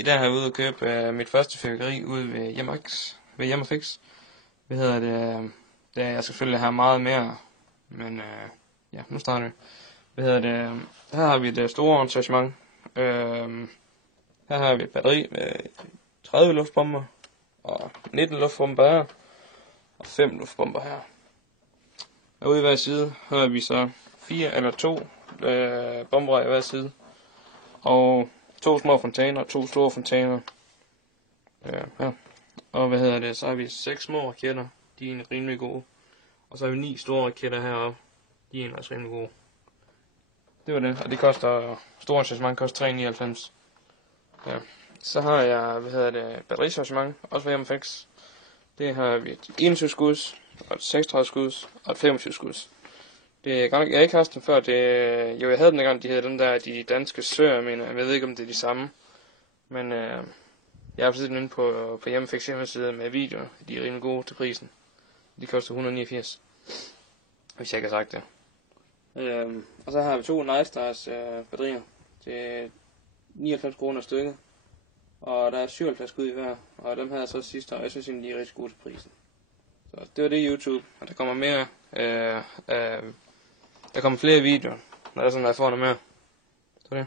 I dag har jeg ude og købe mit første fyrværkeri ude ved Hjemmefix. Det er jeg selvfølgelig have meget mere, men ja, nu starter vi. Her har vi et store arrangement. Her har vi et batteri med 30 luftbomber, og 19 luftbomber her, og 5 luftbomber her. Og ude i hver side har vi så 4 eller 2 bomber i hver side, og 2 små fontæner og 2 store fontæner. Her. Og så har vi 6 små raketter, de er rimelig gode. Og så har vi 9 store raketter heroppe, de er også rimelig gode. Det var det, og det koster, store arrangement koster 3,99. Ja. Så har jeg, batteriarrangement, også fra Hjemmefix. Det har vi et 21 skuds, og et 36 skuds, og et 25 skuds. Jeg har ikke haft dem før, jeg havde dem dengang, de hed den der, de danske søer, men jeg ved ikke, om det er de samme. Men jeg har set dem inde på Hjemmefix hjemmeside med videoer, de er rimelig gode til prisen. De koster 189, hvis jeg ikke har sagt det. Og så har vi 2 Nice Stars batterier til 99 kroner stykket. Og der er 77 skud i hver, og dem havde jeg så sidste år, jeg synes de er rigtig gode til prisen. Så det var det YouTube, og der kommer mere, der kommer flere videoer, når jeg får noget mere. Så det.